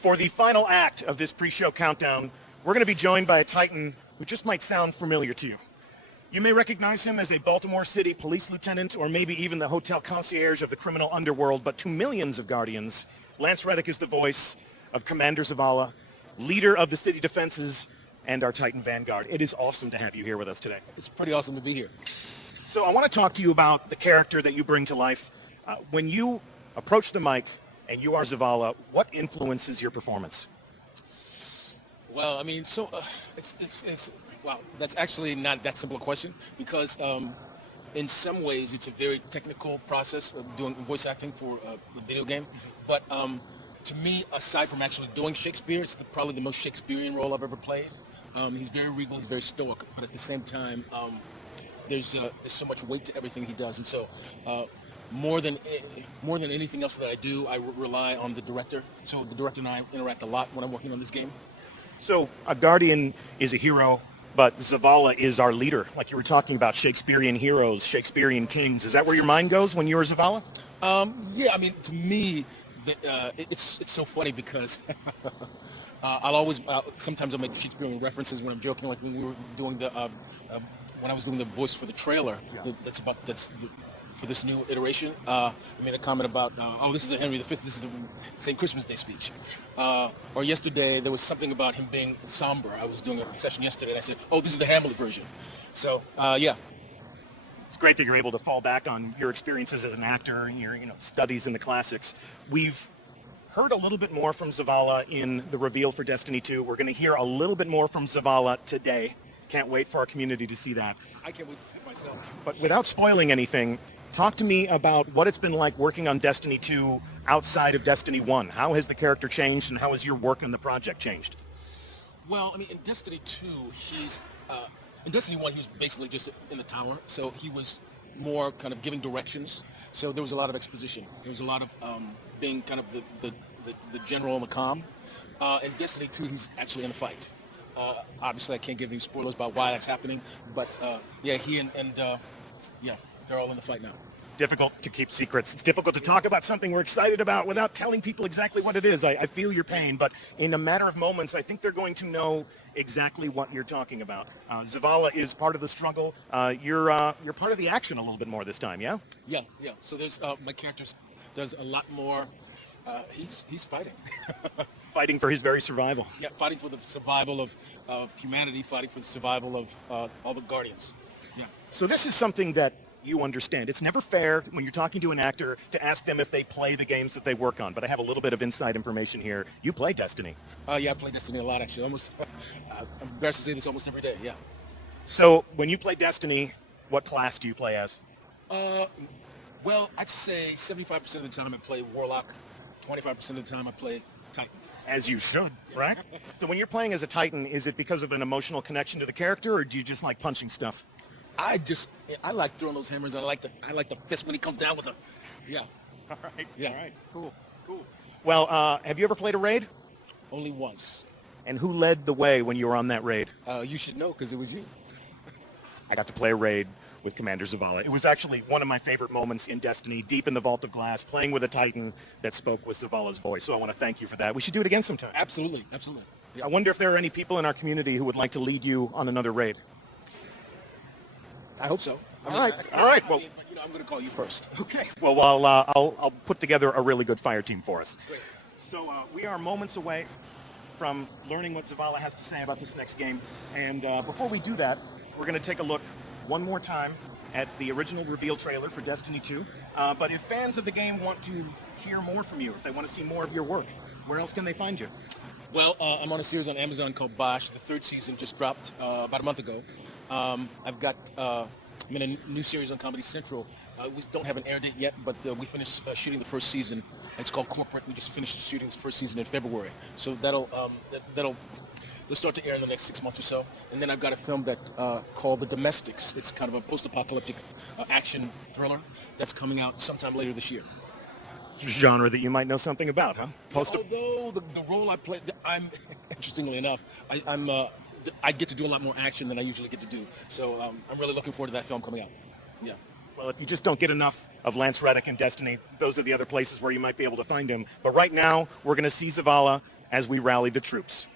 For the final act of this pre-show countdown, we're going to be joined by a Titan who just might sound familiar to you. You may recognize him as a Baltimore City police lieutenant or maybe even the hotel concierge of the criminal underworld, but to millions of Guardians, Lance Reddick is the voice of Commander Zavala, leader of the city defenses, and our Titan Vanguard. It is awesome to have you here with us today. It's pretty awesome to be here. So I want to talk to you about the character that you bring to life. When you approach the mic and you are Zavala, what influences your performance? Well, I mean, wow, that's actually not that simple a question because in some ways it's a very technical process of doing voice acting for the video game. But to me, aside from actually doing Shakespeare, it's probably the most Shakespearean role I've ever played. He's very regal, he's very stoic, but at the same time, there's so much weight to everything he does. And so more than anything else that I do, I rely on the director. So the director and I interact a lot when I'm working on this game. So a Guardian is a hero, but Zavala is our leader. Like you were talking about Shakespearean heroes, Shakespeareran kings. Is that where your mind goes when you're Zavala? Yeah, I mean, to me, it's so funny because sometimes I'll make Shakespearean references when I'm joking, like when we were doing when I was doing the voice for the trailer. Yeah. For this new iteration, I made a comment about, this is a Henry V, this is the St. Christmas Day speech. Or yesterday, there was something about him being somber. I was doing a session yesterday, and I said, this is the Hamlet version. So, yeah. It's great that you're able to fall back on your experiences as an actor and your studies in the classics. We've heard a little bit more from Zavala in the reveal for Destiny 2. We're going to hear a little bit more from Zavala today. Can't wait for our community to see that. I can't wait to see it myself. But without spoiling anything, talk to me about what it's been like working on Destiny 2 outside of Destiny 1. How has the character changed, and how has your work on the project changed? Well, I mean, in Destiny 2, in Destiny 1, he was basically just in the tower, so he was more kind of giving directions. So there was a lot of exposition. There was a lot of being kind of the general in the comm. In Destiny 2, he's actually in a fight. Obviously, I can't give any spoilers about why that's happening, but yeah, he and they're all in the fight now. It's difficult to keep secrets. It's difficult to talk about something we're excited about without telling people exactly what it is. I feel your pain, but in a matter of moments, I think they're going to know exactly what you're talking about. Zavala is part of the struggle. You're part of the action a little bit more this time, yeah? Yeah. So there's my character does a lot more. He's fighting. Fighting for his very survival. Yeah, fighting for the survival of humanity, fighting for the survival of all the Guardians. Yeah. So this is something that you understand. It's never fair when you're talking to an actor to ask them if they play the games that they work on, but I have a little bit of inside information here. You play Destiny. Yeah, I play Destiny a lot, actually. Almost, I'm embarrassed to say this, almost every day, yeah. So when you play Destiny, what class do you play as? Well, I'd say 75% of the time I play Warlock, 25% of the time I play Titan. As you should, right? So when you're playing as a Titan, is it because of an emotional connection to the character, or do you just like punching stuff? I like throwing those hammers. I like the fist when he comes down with them. Yeah. All right. Yeah. All right. Cool. Well, have you ever played a raid? Only once. And who led the way when you were on that raid? You should know because it was you. I got to play a raid with Commander Zavala. It was actually one of my favorite moments in Destiny, deep in the Vault of Glass, playing with a Titan that spoke with Zavala's voice. So I want to thank you for that. We should do it again sometime. Absolutely. Yeah. I wonder if there are any people in our community who would like to lead you on another raid. I hope so. All right. Well, I'm going to call you first. Okay. Well, I'll put together a really good fire team for us. Great. So we are moments away from learning what Zavala has to say about this next game. And before we do that, we're going to take a look one more time at the original reveal trailer for Destiny 2. But if fans of the game want to hear more from you, if they want to see more of your work, where else can they find you? Well, I'm on a series on Amazon called Bosch. The third season just dropped about a month ago. I'm in a new series on Comedy Central. We don't have an air date yet, but we finished shooting the first season. It's called Corporate. We just finished shooting the first season in February. So that'll start to air in the next 6 months or so. And then I've got a film that called The Domestics. It's kind of a post-apocalyptic action thriller that's coming out sometime later this year. Genre that you might know something about, huh? Although the role I play, I'm interestingly enough, I get to do a lot more action than I usually get to do. So I'm really looking forward to that film coming out. Yeah. Well, if you just don't get enough of Lance Reddick and Destiny, those are the other places where you might be able to find him. But right now, we're going to see Zavala as we rally the troops.